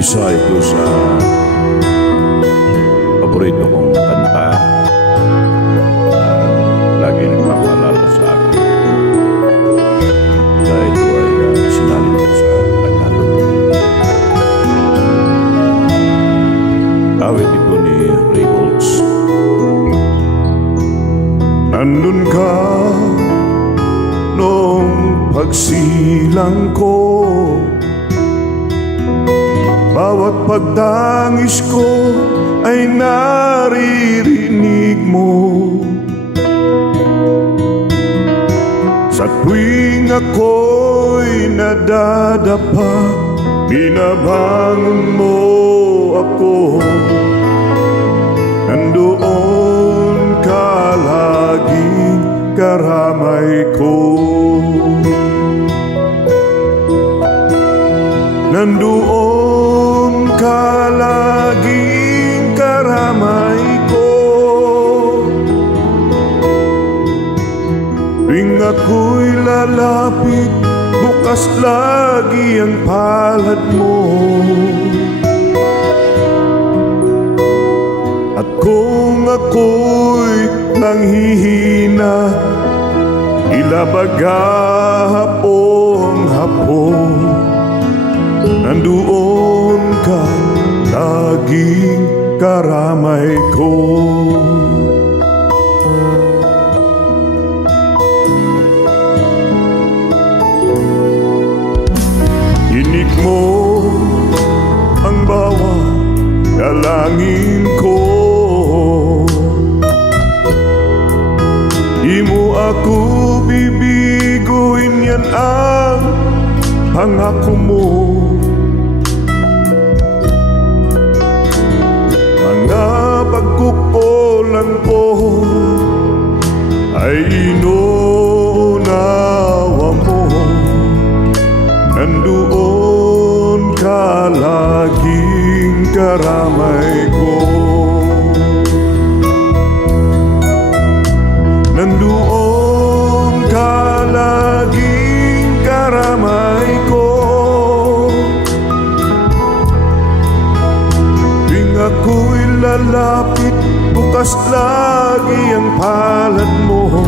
Isa ito sa paborito kong kanta. Lagi nagpapaalala sa akin. Kaya ito ay sinalin ko sa Tagalog. Awit ito ni Ray Bolts. Nandun ka noong pagsilang ko, bawat pagtangis ko ay naririnig mo. Sa tuwing ako'y nadadapa, binabangon mo ako. Nandoon ka laging karamay ko. Nandoon ka laging karamay ko. Tuwing ako'y lalapit, bukas lagi ang palad mo. At kung ako'y nanghihina, tila baga hapong-hapon, nandoon ka laging karamay ko. Tinig mo ang bawat dalangin ko. Di mo ako bibiguin, yan ang pangako mo. Mga pagkukulang ko ay inuunawa mo. Nandoon ka laging karamay ko. Nandoon ka laging karamay ko. Tuwing ako'y lalapit, bukas lagi ang palad mo.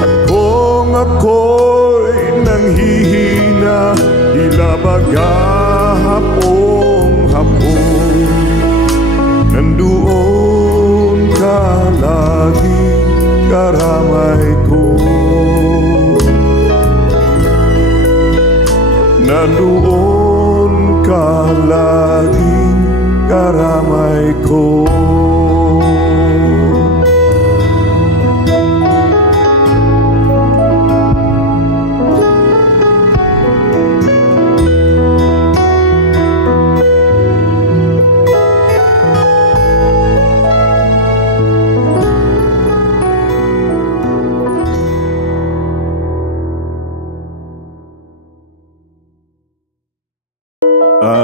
At kung ako'y nanghihina, tila baga hapong-hapon, nandoon ka laging karamay ko. Nandoon ka laging karamay ko.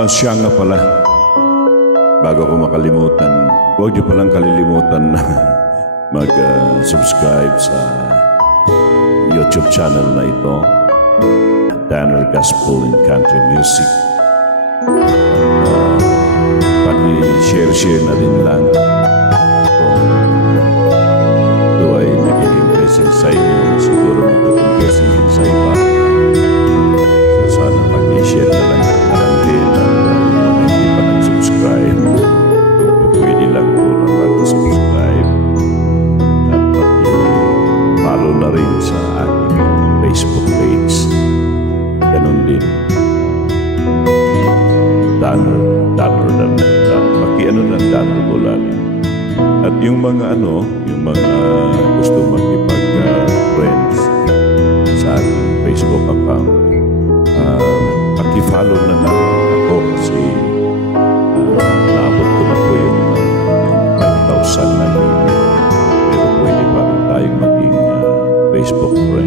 Siya nga pala, bago ko makalimutan, huwag niyo palang kalilimutan na mag-subscribe sa YouTube channel na ito, Tanner Gospel and Country Music. Pag-share na rin lang kung ito ay nagiging blessing sa inyo. Siguro magiging blessing din sa iba. So sana pag-share na lang din at hindi pa nag-subscribe, kung pwede lang po na mag-subscribe at pag-follow na rin sa aking Facebook page. Ganon din. Tanner Bulalim. At yung mga gusto makipag-friends sa aking Facebook account, paki-follow na lang ako kasi naabot ko na po yung 5,000 na limit. Pero pwede pa rin tayong maging Facebook friend.